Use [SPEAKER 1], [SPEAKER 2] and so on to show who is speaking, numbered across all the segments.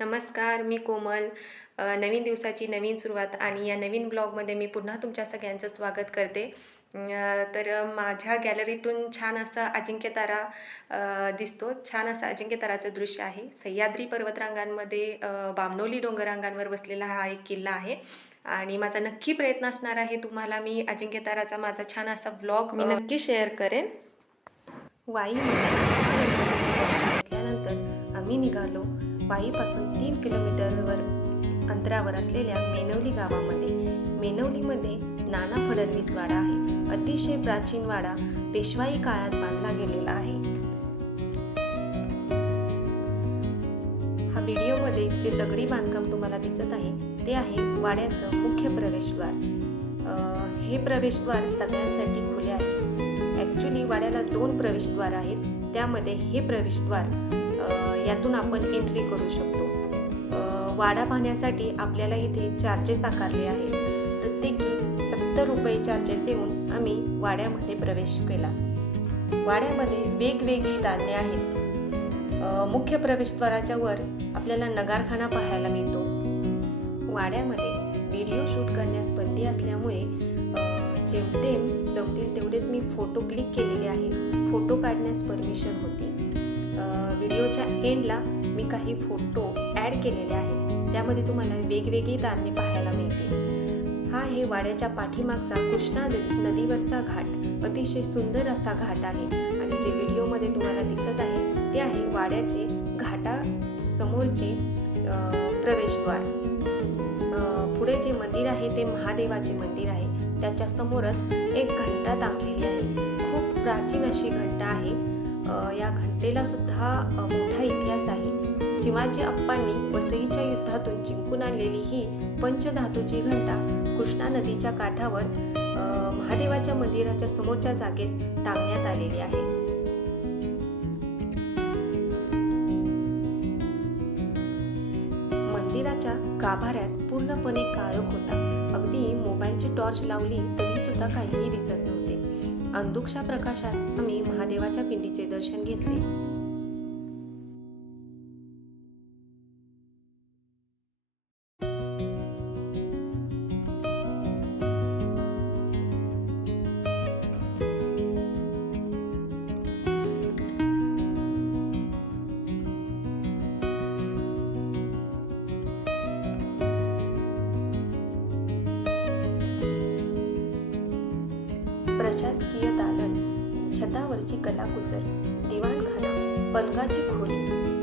[SPEAKER 1] नमस्कार मी कोमल. नवीन दिवसाची नवीन सुरुवात आणि या नवीन ब्लॉगमध्ये मी पुन्हा तुमच्या सगळ्यांचं स्वागत करते. तर माझ्या गॅलरीतून छान असा अजिंक्यतारा अ, दिसतो. छान असं अजिंक्यताराचं दृश्य आहे. सह्याद्री पर्वतरांगांमध्ये बामणोली डोंगररांगांवर बसलेला हा एक किल्ला आहे. आणि माझा नक्की प्रयत्न असणार आहे तुम्हाला मी अजिंक्यताराचा माझा छान असा ब्लॉग मी नक्की शेअर करेन. घेतल्यानंतर आम्ही निघालो. वाईपासून तीन किलोमीटरवर अंतरावर असलेल्या मेनवली गावामध्ये. मेनवलीमध्ये नाना फडणवीस वाडा आहे. अतिशय प्राचीन वाडा पेशवाई काळात बांधला गेलेला आहे. हा व्हिडिओमध्ये जे दगडी बांधकाम तुम्हाला दिसत आहे ते आहे वाड्याचं मुख्य प्रवेशद्वार. हे प्रवेशद्वार सगळ्यांसाठी खुले आहे. ॲक्च्युली वाड्याला दोन प्रवेशद्वार आहेत. त्यामध्ये हे प्रवेशद्वार यातून आपण एंट्री करू शकतो. वाडा पाहण्यासाठी आपल्याला इथे चार्जेस आकारले आहेत. प्रत्येकी सत्तर रुपये चार्जेस देऊन आम्ही वाड्यामध्ये प्रवेश केला. वाड्यामध्ये वेगवेगळी दालने आहेत. मुख्य प्रवेशद्वाराच्या वर आपल्याला नगारखाना पाहायला मिळतो. वाड्यामध्ये व्हिडिओ शूट करण्यास बंदी असल्यामुळे जेवढे जेमतेम जमतील तेवढेच मी फोटो क्लिक केलेले आहे. फोटो काढण्यास परमिशन होती. व्हिडिओच्या एंडला मी काही फोटो ॲड केलेले आहेत. त्यामध्ये तुम्हाला वेगवेगळी दारणे पाहायला मिळतील. हा आहे वाड्याच्या पाठीमागचा कृष्णा नदीवरचा घाट. अतिशय सुंदर असा घाट आहे आणि जे व्हिडिओमध्ये तुम्हाला दिसत आहे ते आहे वाड्याचे घाटा समोरचे प्रवेशद्वार. पुढे जे मंदिर आहे ते महादेवाचे मंदिर आहे. त्याच्या समोरच एक घंटा टाकलेली आहे. खूप प्राचीन अशी घंटा आहे. या घटनेला सुद्धा मोठा इतिहास आहे. चिमाजी अप्पांनी वसईच्या युद्धातून जिंकून आणलेली ही पंचधातूची घंटा कृष्णा नदीच्या काठावर महादेवाच्या मंदिराच्या समोरच्या जागेत टाकण्यात आलेली आहे. मंदिराच्या गाभाऱ्यात पूर्णपणे काळोख होता. अगदी मोबाईलची टॉर्च लावली तरी सुद्धा काहीही दिसत नव्हतं. अंधुकशा प्रकाशात आम्ही महादेवाच्या पिंडीचे दर्शन घेतले. प्रशासकीय दालन छतावरची कलाकुसर दिवाणखाना पनगाची खोली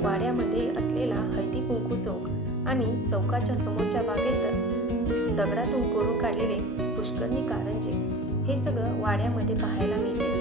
[SPEAKER 1] वाड्यामध्ये असलेला हळदी कुंकू चौक आणि चौकाच्या समोरच्या बागेत दगडातून कोरून काढलेले पुष्करणी कारंजे हे सगळं वाड्यामध्ये पाहायला मिळते.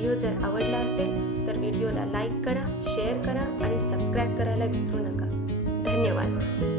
[SPEAKER 1] व्हिडिओ जर आवडला असेल तर व्हिडिओला लाईक करा शेअर करा आणि सबस्क्राईब करायला विसरू नका. धन्यवाद.